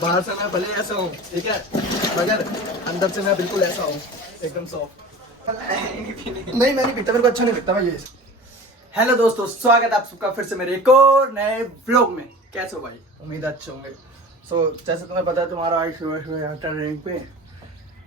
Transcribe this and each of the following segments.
बाहर से मैं भले ऐसा हूँ, ठीक है, मगर अंदर से मैं बिल्कुल ऐसा हूँ, एकदम सॉफ्ट। नहीं मैं नहीं पीता, मेरे को अच्छा नहीं लगता भाई ये। हेलो दोस्तों, स्वागत है आप सबका फिर से मेरे एक और नए व्लॉग में। कैसे हो भाई? उम्मीद अच्छे होंगे। जैसे तुम्हें पता है तुम्हारा आज सुबह ट्रेनिंग पे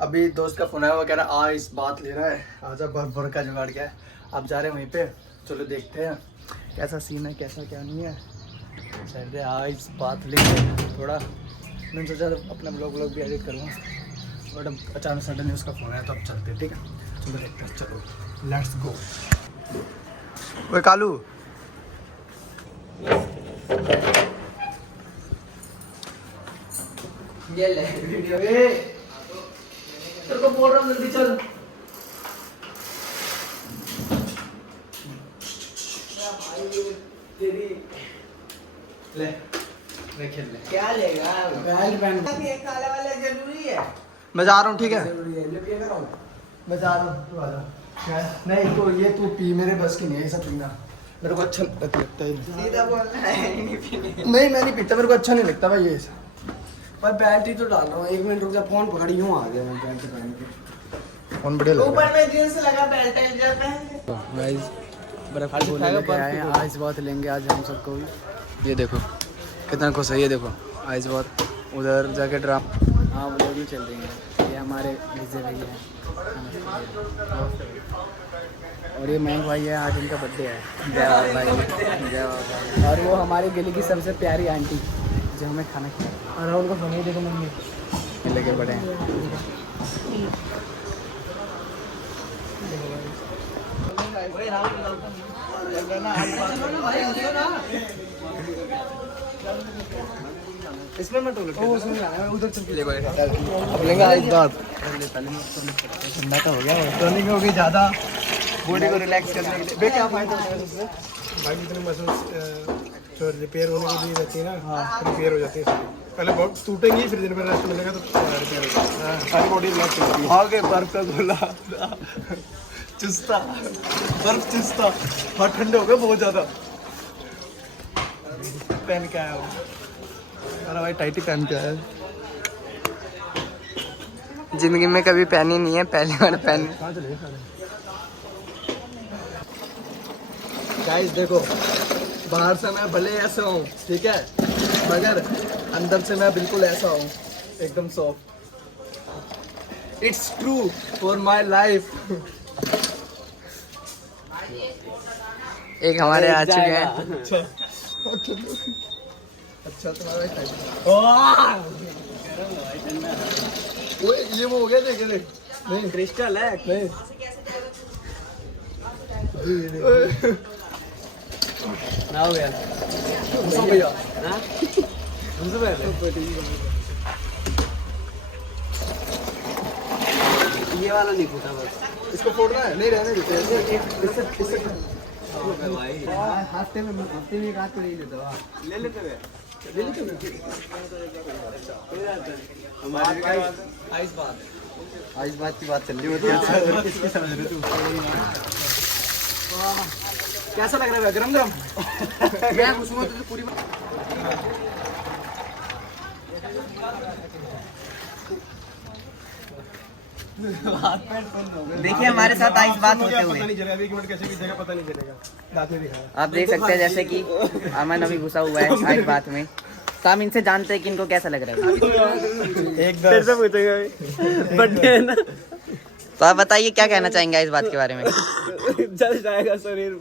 अभी दोस्त का फोन आया, वो कह रहा आ इस बात ले रहा है, आजा बर का जुगाड़ क्या है। आप जा रहे हैं वहीं पे, चलो देखते हैं कैसा सीन है, कैसा क्या नहीं है। चलते आ इस बात लेंगे थोड़ा। मैंने सोचा अपना ब्लॉग भी एडिट करूँगा, बट अब अचानक सडन उसका फ़ोन आया तो अब चलते, ठीक है, चलो देखते हैं, चलो लेट्स गो। ओए कालू, ये ले वीडियो, तेरे को बोल रहा हूँ जल्दी चल। तेरी ले खेल ले। क्या लेगा? बैल पेन। ये काला वाला जरूरी है। मैं जा रहा हूँ, ठीक है, जरूरी है, ले पिएगा रहा हूँ, मैं जा रहा हूँ, तू आ जा। नहीं तो ये तू पी, मेरे बस की नहीं है ये सब पीना, मेरे को अच्छा लगता है। सीधा बोलना है, नहीं मैं नहीं पीता, मेरे को अच्छा नहीं लगता भाई ये सब। पर बैल्ट ही तो डाल रहा हूँ, 1 मिनट रुक जा, फोन पकड़ी यूँ आ गया मैं बैल्ट पहन के। फोन बढ़िया लग रहा है, ऊपर में जींस लगा, बेल्ट जब पहन। गाइस बर्फ की गोली लेके आए हैं, आइस बहुत लेंगे आज हम सबको भी। ये देखो कितना खुश है, ये देखो आइस बहुत। उधर जाके ड्राम, हाँ वो भी चल रही हैं। ये हमारे विजय भैया हैं और ये मयंक भाई है, आज इनका बर्थडे है। जय बाबा भाई, जय बाबा। और वो हमारी गली की सबसे प्यारी आंटी जो हमें खाना खिलाए। और राहुल को फोन देखो, मम्मी लेके बड़े हैं। इसमें मैं टोले उधर चल के देखो अब लेंगे आज बात। ठंडा का हो गया, टर्निंग हो गई ज़्यादा, बॉडी को रिलैक्स करने के लिए। बे क्या फायदा होता है उससे भाई? जितने मसल्स जो रिपेयर होने की भी रहती है ना, हाँ रिपेयर हो जाती है। पहले बहुत टूटेंगी, फिर दिन भर रेस्ट मिलेगा तो रिपेयर हो जाएगा, सारी बॉडी रिलैक्स होती है। आगे बर्फ का गोला चुस्ता, बर्फ चुस्ता, बहुत ठंडे हो गए बहुत ज़्यादा। पहन के आया हूँ, अरे भाई टाइटी पहन के आया। जिंदगी में कभी पहनी नहीं है, पहली बार पहनी। गाइस देखो, बाहर से मैं भले ऐसा हूँ, ठीक है, मगर अंदर से मैं बिल्कुल ऐसा हूँ, एकदम soft. It's true for my life. एक हमारे आ चुके हैं। अच्छा तुम्हारा ये वो हो गया, देखे नहीं क्रिस्टल है नहीं। ना हो गया भैया, ये वाला नहीं फूटा, बस इसको फोड़ना है, नहीं रहने देते इससे भाई। हफ्ते में एक हाथ तो नहीं लेता, ले लेते हैं, ले लेते हैं। हमारे आइस बात की बात चल रही होती है। किसकी समझ रहे तू? कैसा लग रहा है? गरम गरम। मैं उसमें तो पूरी देखिए हमारे साथ आइस बात होते हुए आप देख सकते हैं, जैसे कि अमन अभी घुसा हुआ है आइस बात में, तो हम इनसे जानते हैं कि इनको कैसा लग रहा है। बर्थडे है ना, तो आप बताइए क्या कहना चाहेंगे इस बात के बारे में? जल जाएगा शरीर।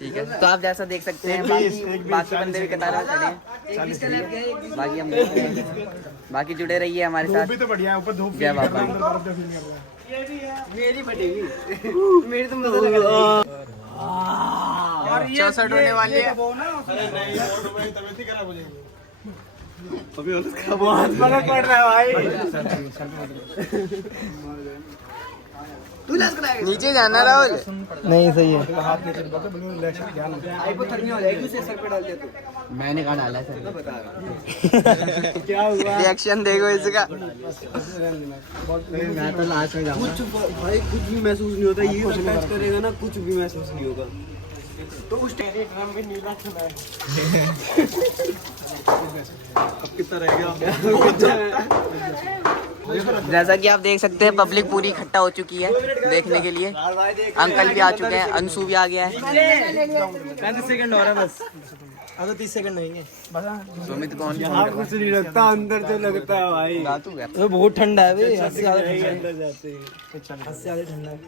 ठीक है, तो आप जैसा देख सकते हैं बाकी बंदे भी कतार में खड़े हैं, बाकी हम देखते हैं, बाकी जुड़े रहिए हमारे साथ। तो बढ़िया है, ऊपर धूप जय बाबा। मेरी फटेगी, मेरी तो मजा लग रही है। 64 होने वाली है। तबीयत खराब हो जाएगी अभी, बहुत फर्क पड़ रहा है भाई। नीचे जाना राहुल, नहीं सही है। मैंने कहा डाला सर। क्या हुआ? रिएक्शन देखो इसका। मैं तो लास्ट में जाऊंगा। कुछ भाई कुछ भी महसूस नहीं होता, ये टच करेगा ना कुछ भी महसूस नहीं होगा। तो उस ड्रम भी नीला चुना है। अब कितना रह गया? जैसा कि आप देख सकते हैं पब्लिक पूरी इकट्ठा हो चुकी है देखने के लिए। अंकल भी आ चुके हैं, अंशु भी आ गया है। 35 सेकंड हो रहा है बस। अब तो 30 सेकंड नहीं है। सुमित कौन यहाँ कुछ नहीं लगता, अंदर तो लगता है भाई। तो बहुत ठंडा है भाई, अंदर जाते हैं। ठंडा है।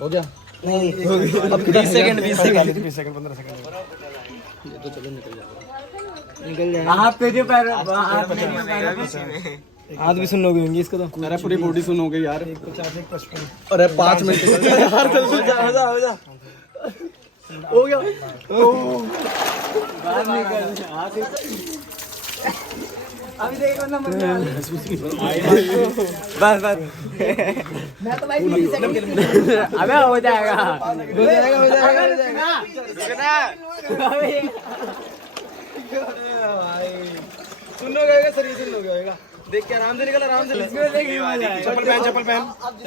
हो गया? नहीं अब 20 सेकंड 20 सेकंड 20 सेकंड 15 सेकंड ये तो चलो निकल जाएगा। आप पे जो पैर हाथ भी सुन लोगे इसको तो। अरे पूरी बॉडी सुन हो गई यार। 150 अरे 5 मिनट यार चल हो जा हो गया। बाहर निकल। अभी देखो ना बस मैं तो भाई 20 सेकंड अबे हो जाएगा। हो जाएगा सुन लोगे सर सुन लोगे होगा। देख के आराम से निकल आराम से। चप्पल पहन।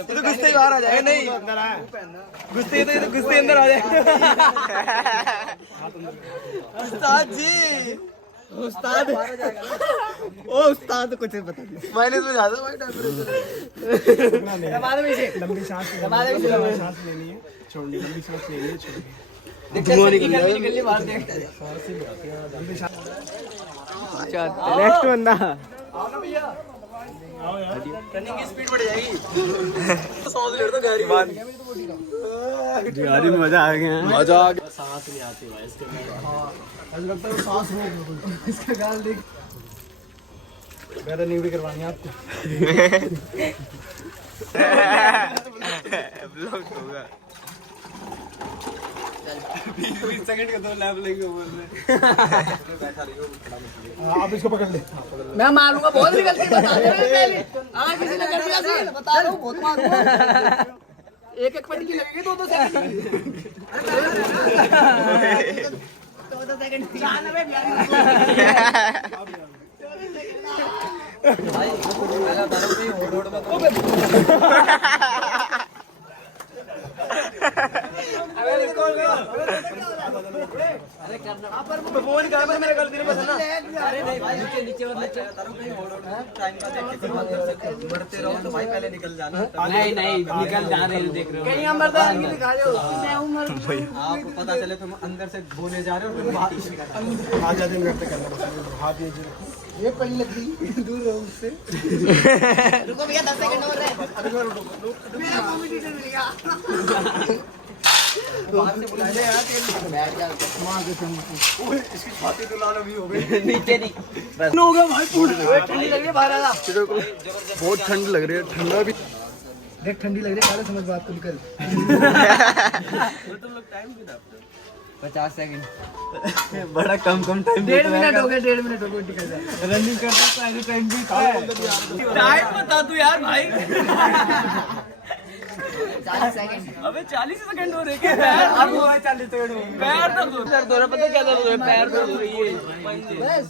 तो गुस्से ही बाहर आ जाएगा। नहीं गुस्से तो गुस्से अंदर आ जाएगा। उस्ताद जी उस्ताद ओ उस्ताद कुछ बता दो माइनस में ज्यादा भाई टेंपरेचर लंबी सांस लेनी है, छोड़नी। लंबी सांस लेनी है, छोड़नी। निकल बाहर देखता है। नेक्स्ट बंदा। रनिंग की स्पीड बढ़ जाएगी। 100 लीटर तो गाड़ी बात गाड़ी में मजा आ गया। मजा आ गया। सांस नहीं आती भाई इसके अंदर। मुझे लगता है सांस नहीं इसका गाल देख। मैं रनिंग भी करवानी है आपको। ब्लॉक होगा। 20 सेकंड का 2 लैप लेंगे ऊपर में। आप इसको पकड़ ले। मैं मारूंगा बहुत गलती बता दे रहे पहले। अगर किसी ने कर दिया सही बता रहा हूँ बहुत मारूंगा। एक पटकी लगेगी 2-2 सेकंड की। 2-2 सेकंड फोन कर पर मेरे गलती नहीं पता ना। अरे नहीं भाई नीचे बढ़ते रहो तो भाई पहले निकल जाना। नहीं निकल जा रहे हैं, देख रहे हो। कहीं हम बर्दाश्त नहीं दिखा रहे हो। मैं हूं मर आपको पता चले तुम अंदर से बोले जा रहे हो फिर बाहर हाथ ज्यादा नहीं करते करना। हाथ ये पड़ी लग गई दूर रहो उससे। रुको भैया 10 सेकंड और है। मेरा कॉम्पिटिशन मिल गया। बाहर से बुला ले यार बैठ जा वहां से तुम इसकी छाती तो लाल भी हो गई। नीचे नहीं बस हो गया भाई। ठंडी लग रही है बाहर आ। बहुत ठंड लग रही है। ठंडा भी देख ठंडी लग रही है। काले समझ बात को निकल। 50 सेकंड। बड़ा कम टाइम। 1.5 मिनट हो गए 1.5 मिनट हो गए निकल जाए। रनिंग करते सारे टाइम भी टाइम बता तू यार भाई। 40 सेकंड। अबे 40 सेकंड हो रहे क्या पैर अब हुआ 40 सेकंड पैर दर्द हो रहा पता क्या दर्द हो रहा है पैर दर्द हो रही है बस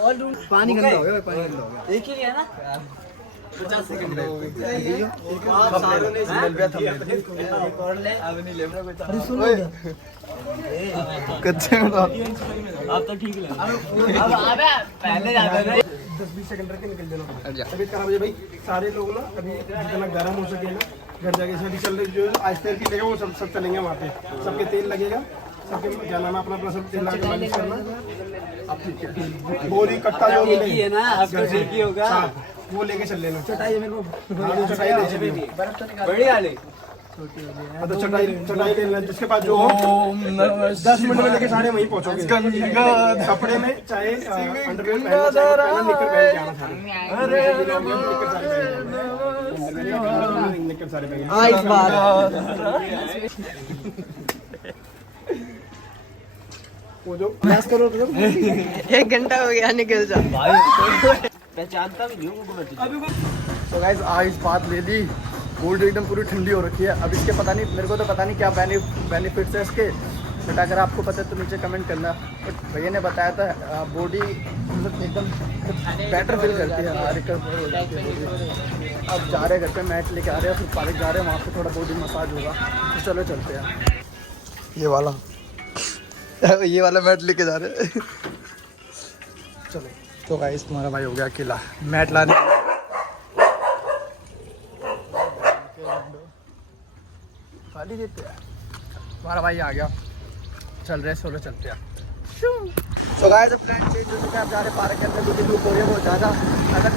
ऑल रूम पानी गंदा हो गया। पानी गंदा हो गया। एक ही है ना 50 सेकंड हो गए। आप सारों ने सिग्नल पे थम रिकॉर्ड ले अब नहीं ले अरे सुन कच्चे में अब तो ठीक लग अब अबे पहले जाता था 10-20 सेकंड रख के निकल जाना। अभी कहा मुझे भाई सारे लोग ना अभी जितना गर्म हो सके ना घर जाके इसमें चल रहे जो आहिस्ते लेगा वो सब चलेंगे वहाँ पे। सबके तेल लगेगा, सबके क्या नाम अपना अपना सब तेल लगा के मालिश करना। अब ठीक है बोरी कट्टा जो मिले है ना अब तो ठीक ही होगा। वो लेके चल लेना। चटाई मेरे को चटाई ले चलिए। बढ़िया ले तो चटाई ले लेना जिसके पास जो हो। 10 मिनट में लेके सारे वहीं पहुँचोगे। कपड़े में चाहे अंडरवेयर पहनना चाहे निकर पहन के आना सारे। निकर सारे पहन इस बार वो जो प्रयास करो तो 1 घंटा हो गया निकल जा पहचानता भी नहीं हूँ तो गाइस आइस बात ले ली। कोल्ड एकदम पूरी ठंडी हो रखी है। अब इसके पता नहीं मेरे को तो पता नहीं क्या बेनिफिट्स है इसके। बट अगर आपको पता है तो नीचे कमेंट करना। बट भैया ने बताया था बॉडी मतलब एकदम बेटर फील करती है। रिकवर हो जाती है body। अब जा रहे घर पे मैट लेके आ रहे हैं फिर पार्क जा रहे हैं वहाँ पे थोड़ा बॉडी मसाज होगा। तो चलो चलते हैं। ये वाला ये वाला मैट लेके जा रहे हैं। चलो तो गाइस तुम्हारा भाई हो गया अकेला मैट लाने। खाली देते हैं। तुम्हारा भाई आ गया, चल रहे सोलो चलते हैं। तो गाइस प्लान चेंज हो चुका है, आप जा रहे पार्क के अंदर क्योंकि धूप हो रही है बहुत ज़्यादा। अगर